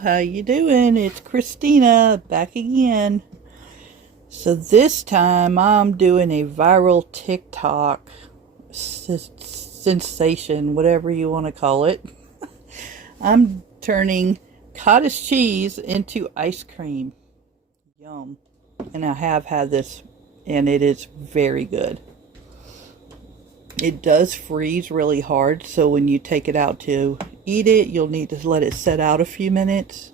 how you doing? It's Christina back again. So this time I'm doing a viral TikTok sensation, whatever you want to call it. I'm turning cottage cheese into ice cream. Yum. And I have had this and it is very good. It does freeze really hard, so when you take it out to eat it, you'll need to let it set out a few minutes.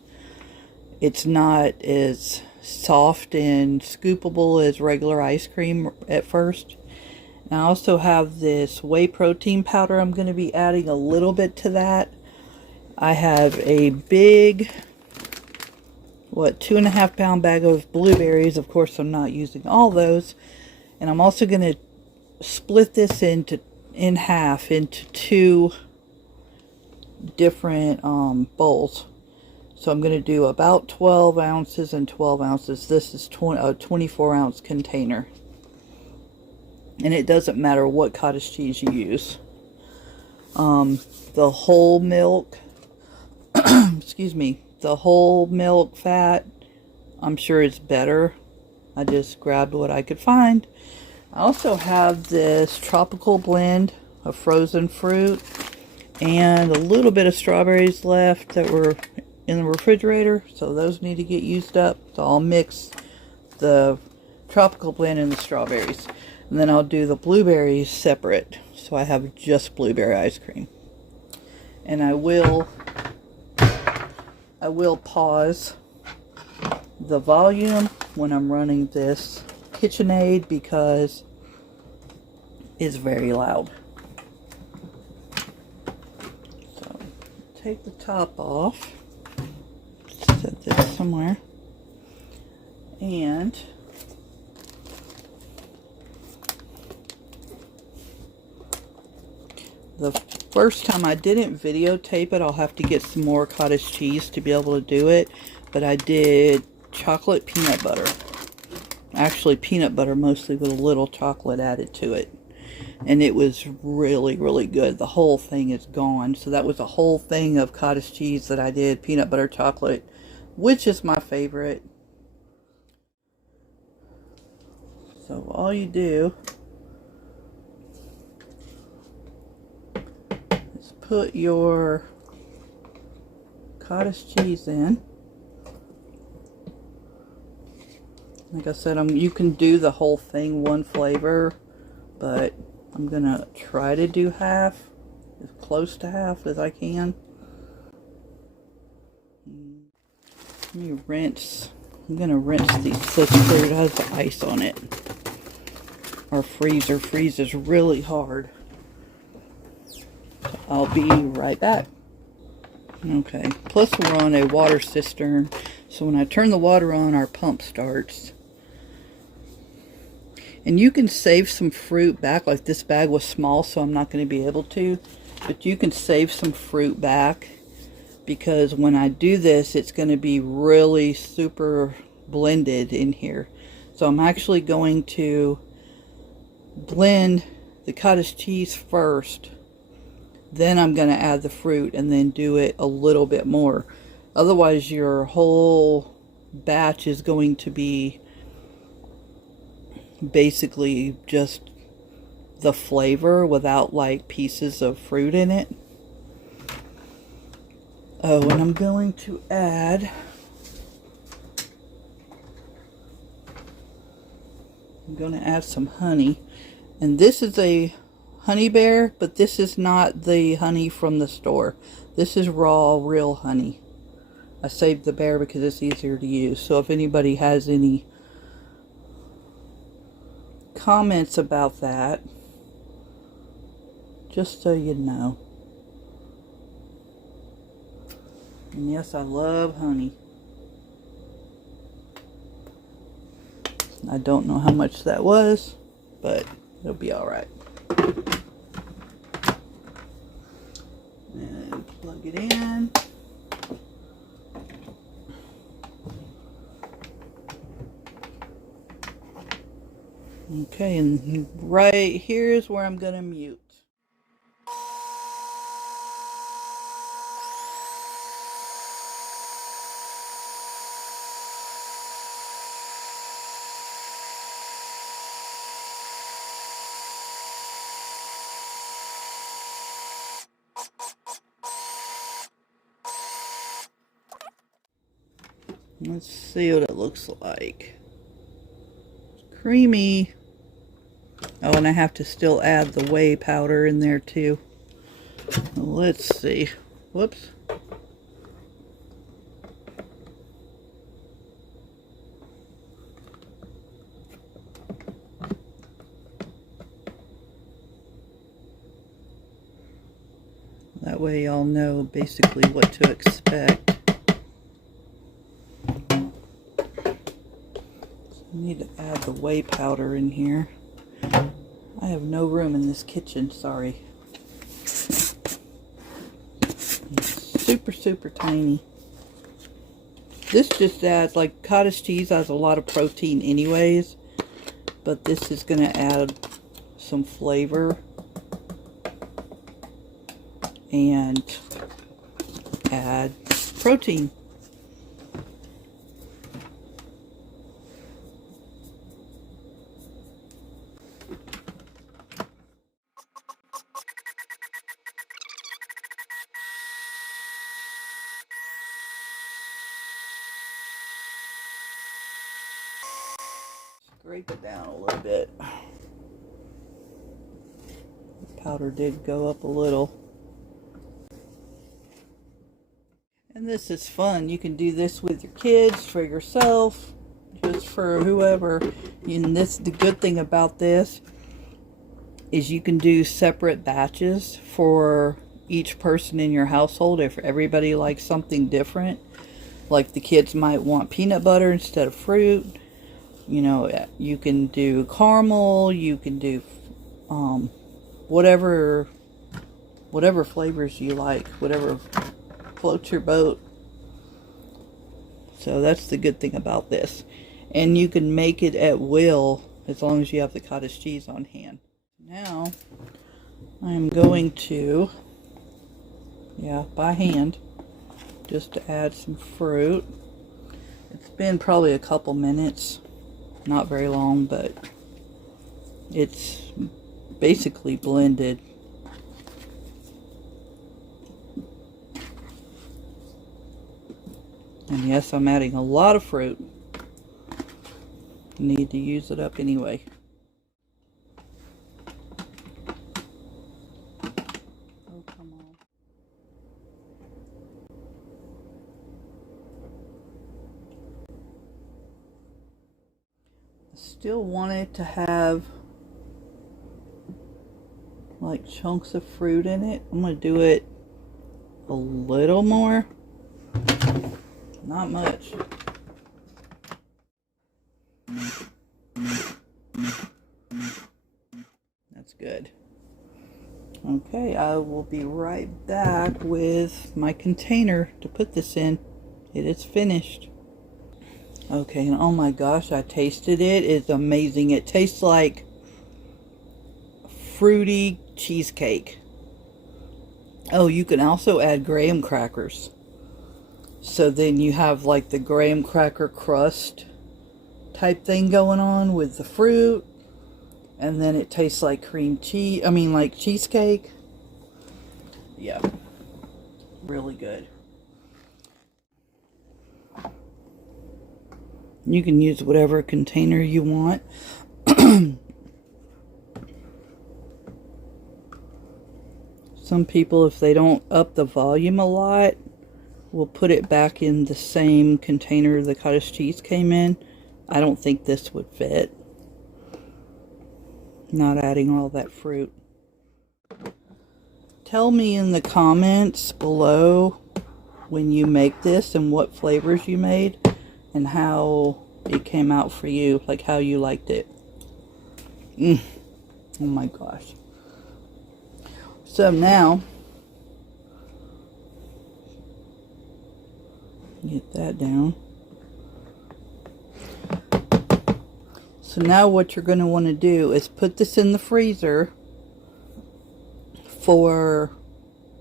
It's not as soft and scoopable as regular ice cream at first. And I also have this whey protein powder. I'm going to be adding a little bit to that. I have a big, 2.5 pound bag of blueberries. Of course, I'm not using all those. And I'm also going to split this in half into two different bowls. So I'm going to do about 12 ounces and 12 ounces. This is a 24 ounce container. And it doesn't matter what cottage cheese you use. The whole milk, excuse me, the whole milk fat, I'm sure it's better. I just grabbed what I could find. I also have this tropical blend of frozen fruit and a little bit of strawberries left that were in the refrigerator, so those need to get used up. So I'll mix the tropical blend and the strawberries, and then I'll do the blueberries separate, so I have just blueberry ice cream. And I will pause the volume when I'm running this KitchenAid because it's very loud. So take the top off, set this somewhere, and the first time I didn't videotape it. I'll have to get some more cottage cheese to be able to do it, but I did chocolate peanut butter. Actually peanut butter mostly with a little chocolate added to it. And it was really, really good. The whole thing is gone. So that was a whole thing of cottage cheese that I did. Peanut butter chocolate, which is my favorite. So all you do is put your cottage cheese in. Like I said, you can do the whole thing one flavor, but I'm gonna try to do half, as close to half as I can. Let me rinse. I'm gonna rinse these so it's clear. It has the ice on it. Our freezer freezes really hard. So I'll be right back. Okay. Plus we're on a water cistern, so when I turn the water on, our pump starts. And you can save some fruit back. Like this bag was small, so I'm not going to be able to. But you can save some fruit back, because when I do this, it's going to be really super blended in here. So I'm actually going to blend the cottage cheese first. Then I'm going to add the fruit and then do it a little bit more. Otherwise, your whole batch is going to be basically just the flavor without like pieces of fruit in it. Oh, and I'm going to add, some honey. And this is a honey bear, but this is not the honey from the store. This is raw, real honey. I saved the bear because it's easier to use. So if anybody has any comments about that, just so you know. And yes, I love honey. I don't know how much that was, but it'll be all right. And plug it in. Okay, and right here is where I'm going to mute. Let's see what it looks like. It's creamy. Oh, and I have to still add the whey powder in there too. Let's see. Whoops. That way y'all know basically what to expect. So I need to add the whey powder in here. I have no room in this kitchen, sorry. It's super tiny. This just adds, like cottage cheese has a lot of protein anyways, but this is going to add some flavor and add protein. Scrape it down a little bit. The powder did go up a little. And this is fun. You can do this with your kids, for yourself, just for whoever. And this, the good thing about this is you can do separate batches for each person in your household if everybody likes something different. Like the kids might want peanut butter instead of fruit. You know, you can do caramel, you can do whatever flavors you like, whatever floats your boat. So that's the good thing about this. And you can make it at will as long as you have the cottage cheese on hand. Now I'm going to, by hand, just to add some fruit. It's been probably a couple minutes, not very long, but it's basically blended. And yes, I'm adding a lot of fruit. Need to use it up anyway. Oh, come on. I still want it to have like chunks of fruit in it. I'm going to do it a little more. Not much. That's good. Okay, I will be right back with my container to put this in. It is finished. Okay, and oh my gosh, I tasted it. It's amazing. It tastes like fruity cheesecake. Oh, you can also add graham crackers. So then you have like the graham cracker crust type thing going on with the fruit. And then it tastes like cream cheese. I mean like cheesecake. Yeah. Really good. You can use whatever container you want. Some people, if they don't up the volume a lot, will put it back in the same container the cottage cheese came in. I don't think this would fit. Not adding all that fruit. Tell me in the comments below when you make this and what flavors you made and how it came out for you, like how you liked it. Oh my gosh. So now, get that down. So now what you're going to want to do is put this in the freezer for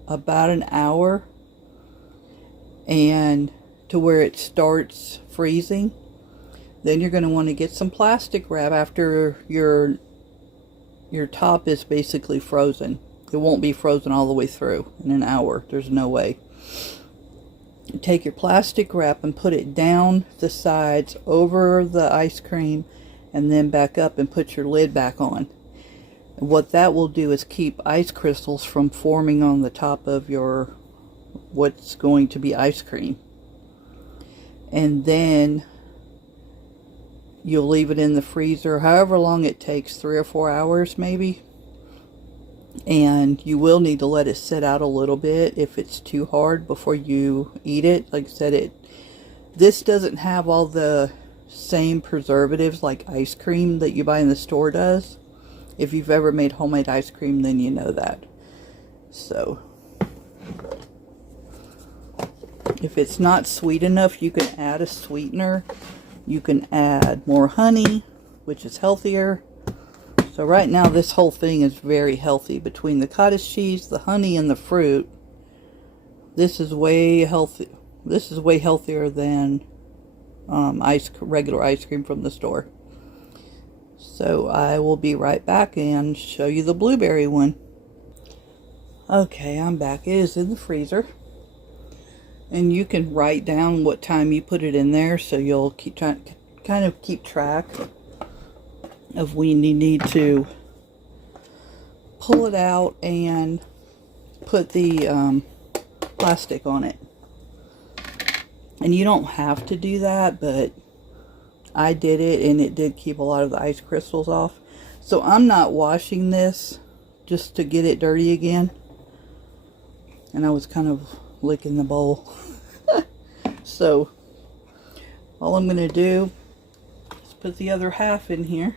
about an hour, and to where it starts freezing. Then you're going to want to get some plastic wrap after your top is basically frozen. It won't be frozen all the way through in an hour. There's no way. take your plastic wrap and put it down the sides over the ice cream, and then back up and put your lid back on. And what that will do is keep ice crystals from forming on the top of your what's going to be ice cream. And then you'll leave it in the freezer however long it takes, 3 or 4 hours maybe. And you will need to let it sit out a little bit if it's too hard before you eat it. Like I said, this doesn't have all the same preservatives like ice cream that you buy in the store does. If you've ever made homemade ice cream, then you know that. So if it's not sweet enough, you can add a sweetener. You can add more honey, which is healthier. So right now this whole thing is very healthy. Between the cottage cheese, the honey, and the fruit, this is way healthy. This is way healthier than regular ice cream from the store. So I will be right back and show you the blueberry one. Okay, I'm back. It is in the freezer. And you can write down what time you put it in there, so you'll kind of keep track of when you need to pull it out and put the plastic on it. And you don't have to do that, but I did it and it did keep a lot of the ice crystals off. So I'm not washing this just to get it dirty again. And I was kind of licking the bowl. So all I'm going to do is put the other half in here.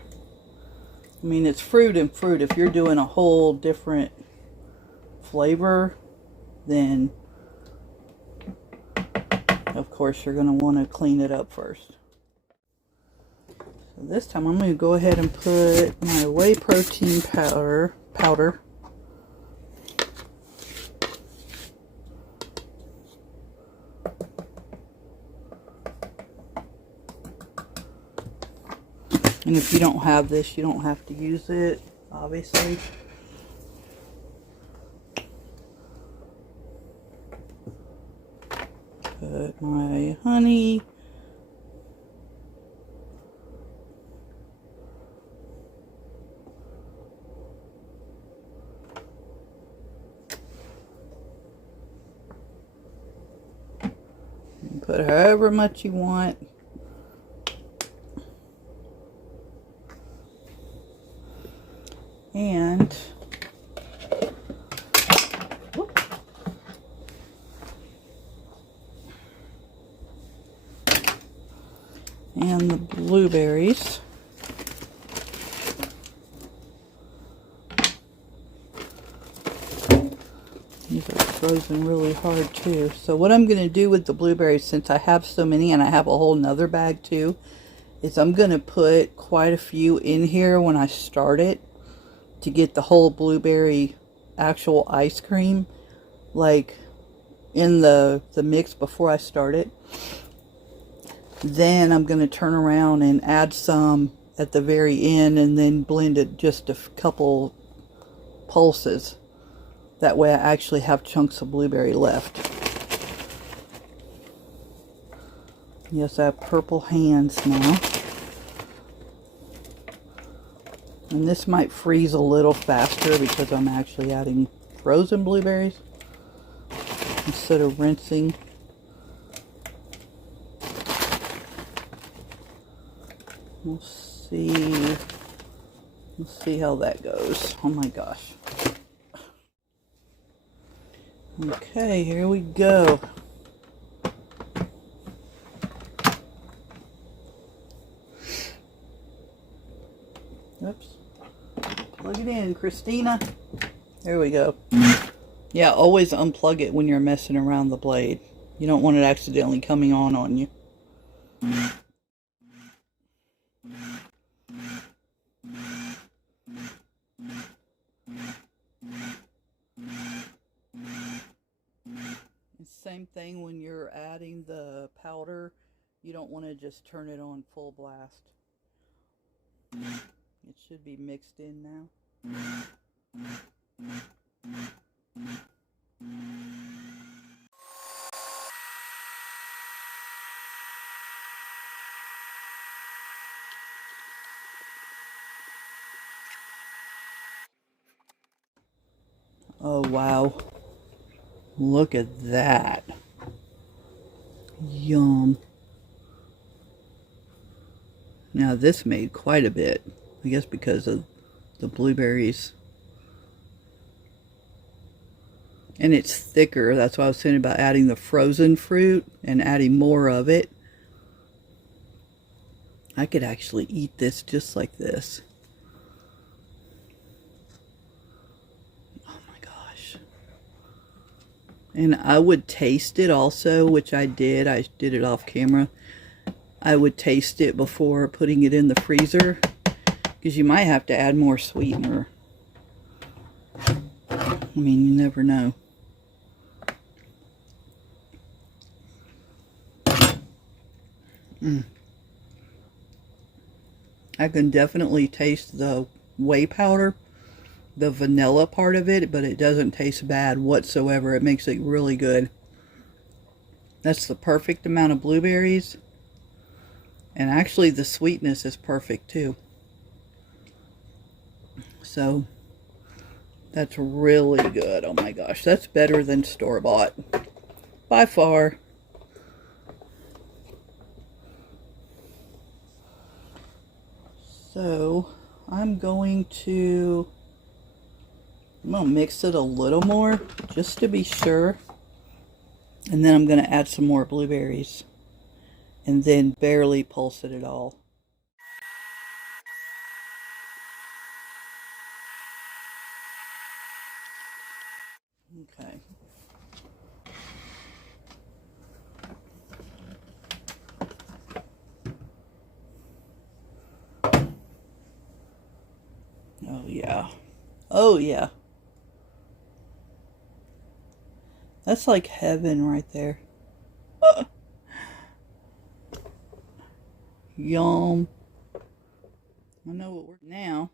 I mean, it's fruit and fruit. If you're doing a whole different flavor, then of course you're going to want to clean it up first. So this time I'm going to go ahead and put my whey protein powder. And if you don't have this, you don't have to use it, obviously. Put my honey. And put however much you want. And the blueberries. These are frozen really hard too. So what I'm going to do with the blueberries, since I have so many and I have a whole nother bag too, is I'm going to put quite a few in here when I start it, to get the whole blueberry actual ice cream, like in the mix before I start it. Then I'm going to turn around and add some at the very end, and then blend it just a couple pulses. That way I actually have chunks of blueberry left. Yes, I have purple hands now. And this might freeze a little faster because I'm actually adding frozen blueberries instead of rinsing. We'll see how that goes. Oh my gosh. Okay, here we go. Oops. Plug it in, Christina. There we go. Yeah, always unplug it when you're messing around the blade. You don't want it accidentally coming on you. Same thing when you're adding the powder. You don't want to just turn it on full blast. It should be mixed in now. Oh, wow. Look at that. Yum. Now this made quite a bit. I guess because of the blueberries. And it's thicker. That's why I was saying about adding the frozen fruit and adding more of it. I could actually eat this just like this. Oh my gosh. And I would taste it also, which I did. I did it off camera. I would taste it before putting it in the freezer, because you might have to add more sweetener. I mean, you never know. I can definitely taste the whey powder, the vanilla part of it, but it doesn't taste bad whatsoever. It makes it really good. That's the perfect amount of blueberries. And actually the sweetness is perfect too. So that's really good. Oh my gosh, that's better than store-bought by far. So I'm gonna mix it a little more just to be sure. And then I'm gonna add some more blueberries and then barely pulse it at all. Okay. Oh yeah. Oh yeah. That's like heaven right there. Yum. I know what we're now.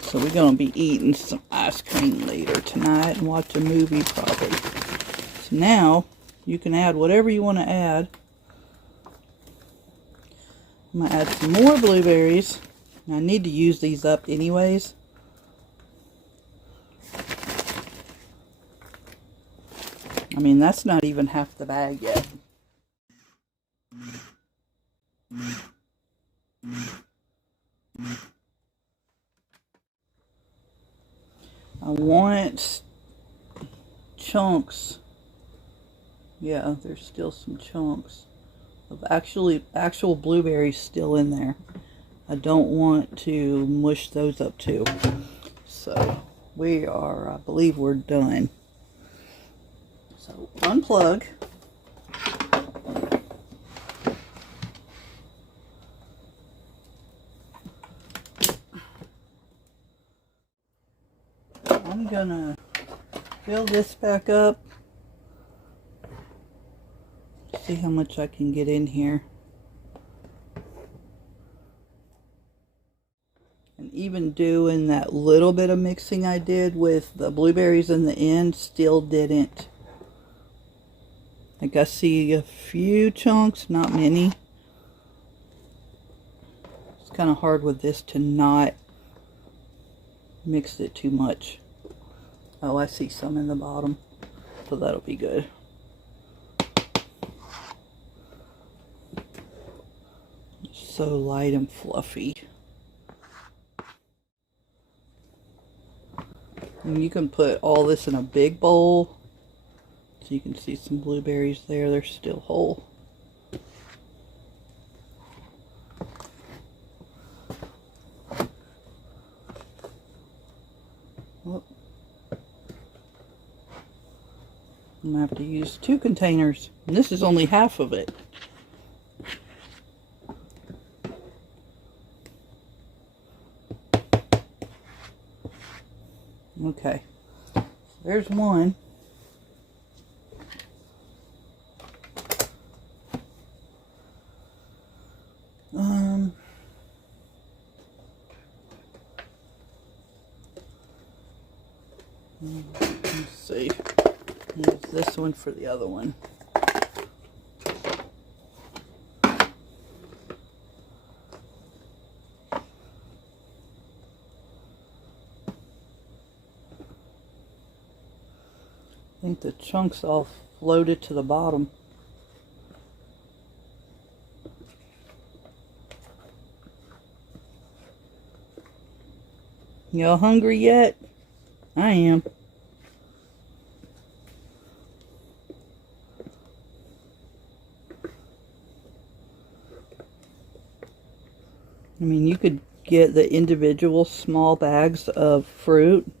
So we're gonna be eating some ice cream later tonight and watch a movie probably. So now you can add whatever you want to add. I'm gonna add some more blueberries. I need to use these up anyways. I mean, that's not even half the bag yet. I want chunks. Yeah, there's still some chunks of actual blueberries still in there. I don't want to mush those up too. So we are, I believe we're done. So unplug. I'm gonna fill this back up. See how much I can get in here. And even doing that little bit of mixing I did with the blueberries in the end still didn't. Like I see a few chunks, not many. It's kind of hard with this to not mix it too much. Oh, I see some in the bottom, so that'll be good. So light and fluffy. And you can put all this in a big bowl. So you can see some blueberries there. They're still whole. Oh. I'm going to have to use 2 containers. And this is only half of it. Okay. So there's one. Let's see. Use this one for the other one. think the chunks all floated to the bottom. Y'all hungry yet? I am. I mean, you could get the individual small bags of fruit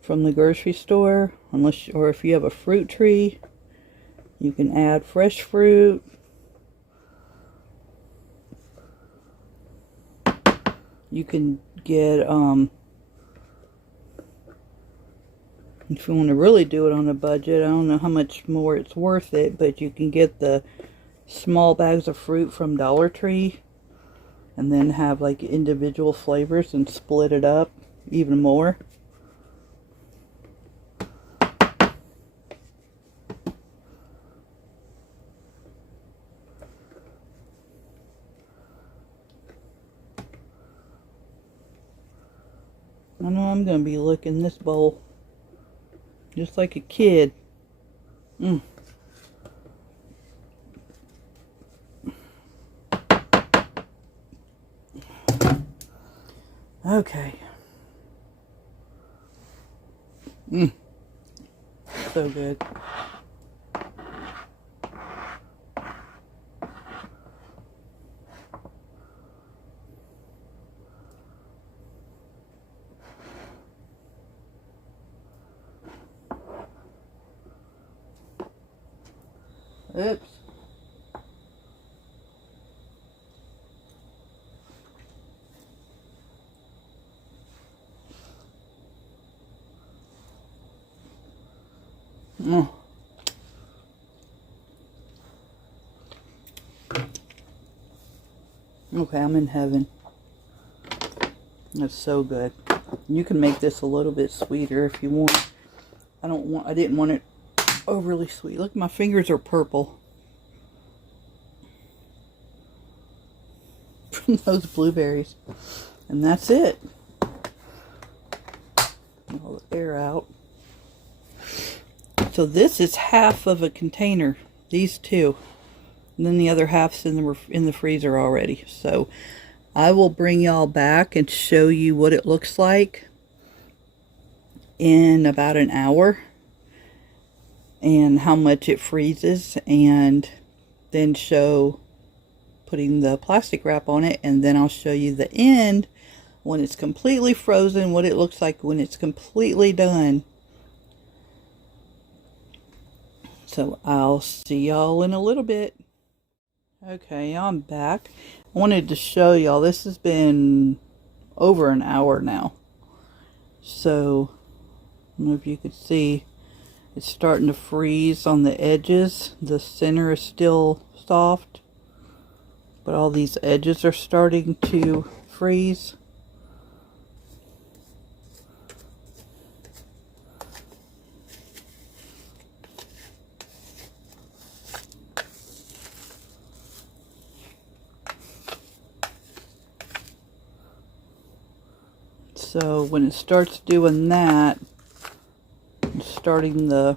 from the grocery store, or if you have a fruit tree, you can add fresh fruit. You can get, if you want to really do it on a budget, I don't know how much more it's worth it, but you can get the small bags of fruit from Dollar Tree and then have like individual flavors and split it up even more. I know I'm going to be licking this bowl just like a kid. Okay. So good. Oops. Okay, I'm in heaven. That's so good. You can make this a little bit sweeter if you want. I didn't want it overly sweet. Look, my fingers are purple from those blueberries. And that's it. All the air out. So this is half of a container. These two. And then the other half's in the freezer already. So I will bring y'all back and show you what it looks like in about an hour and how much it freezes, and then show putting the plastic wrap on it, and then I'll show you the end when it's completely frozen, what it looks like when it's completely done. So I'll see y'all in a little bit. Okay, I'm back. I wanted to show y'all, this has been over an hour now. So, I don't know if you could see, it's starting to freeze on the edges. The center is still soft, but all these edges are starting to freeze. So when it starts doing that, it's starting the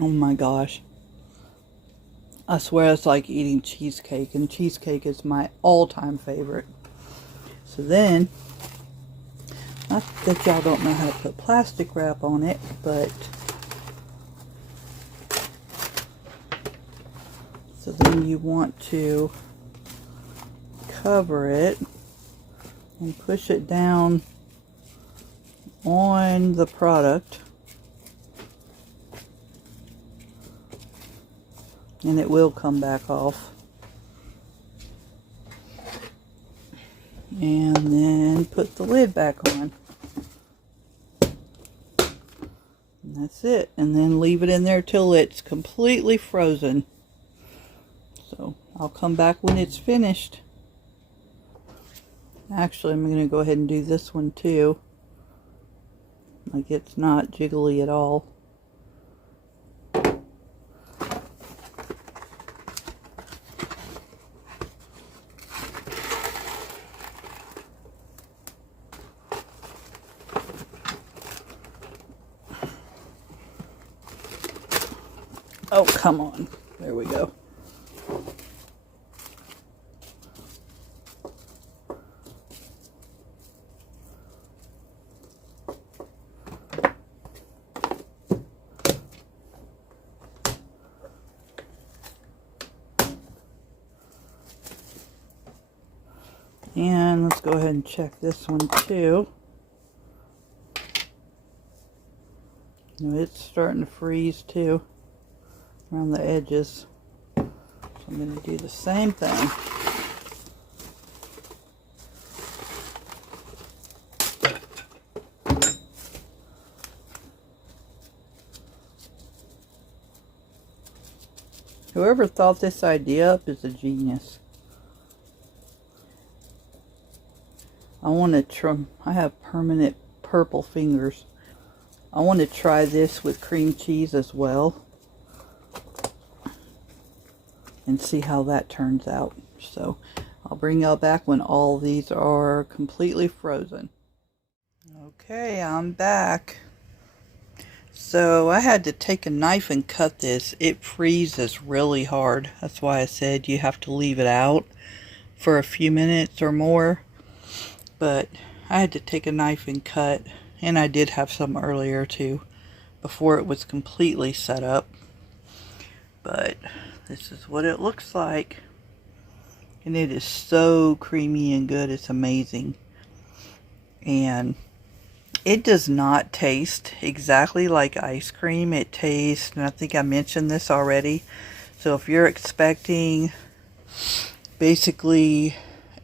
oh my gosh, I swear it's like eating cheesecake, and cheesecake is my all-time favorite. So then, not that y'all don't know how to put plastic wrap on it, but so then you want to cover it and push it down on the product, and it will come back off. And then put the lid back on. And that's it. And then leave it in there till it's completely frozen. So I'll come back when it's finished. Actually, I'm going to go ahead and do this one too. Like, it's not jiggly at all. Oh, come on. There we go. And let's go ahead and check this one too. It's starting to freeze too around the edges. So I'm going to do the same thing. Whoever thought this idea up is a genius. I want to try. I have permanent purple fingers. I want to try this with cream cheese as well and see how that turns out. So I'll bring y'all back when all these are completely frozen. Okay, I'm back. So I had to take a knife and cut this. It freezes really hard. That's why I said you have to leave it out for a few minutes or more. But I had to take a knife and cut, and I did have some earlier too, before it was completely set up. But this is what it looks like, and it is so creamy and good. It's amazing. And it does not taste exactly like ice cream. It tastes, and I think I mentioned this already, so if you're expecting basically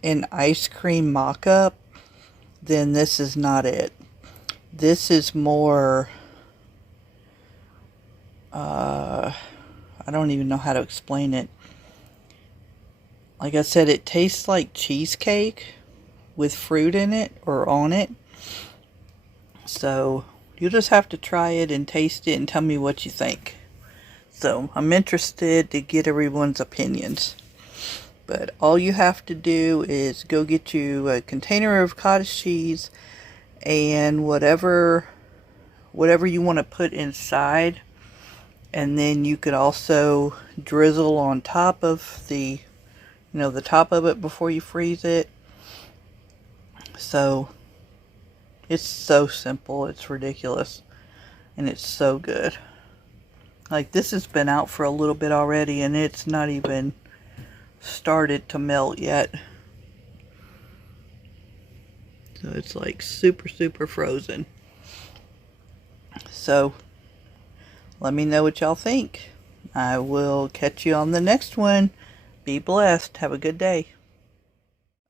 an ice cream mock-up, then this is not it. This is more, I don't even know how to explain it. Like I said, it tastes like cheesecake with fruit in it or on it. So you'll just have to try it and taste it and tell me what you think. So I'm interested to get everyone's opinions. But all you have to do is go get you a container of cottage cheese and whatever you want to put inside. And then you could also drizzle on top of the top of it before you freeze it. So it's so simple, it's ridiculous. And it's so good. Like, this has been out for a little bit already and it's not even started to melt yet. So it's like super frozen. So let me know what y'all think. I will catch you on the next one. Be blessed. Have a good day.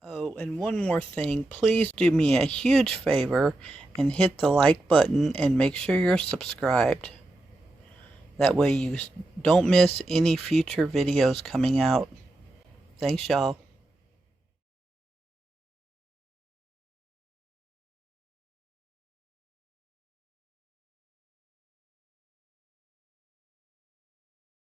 Oh, and one more thing. Please do me a huge favor and hit the like button and make sure you're subscribed. That way you don't miss any future videos coming out. Thanks, y'all.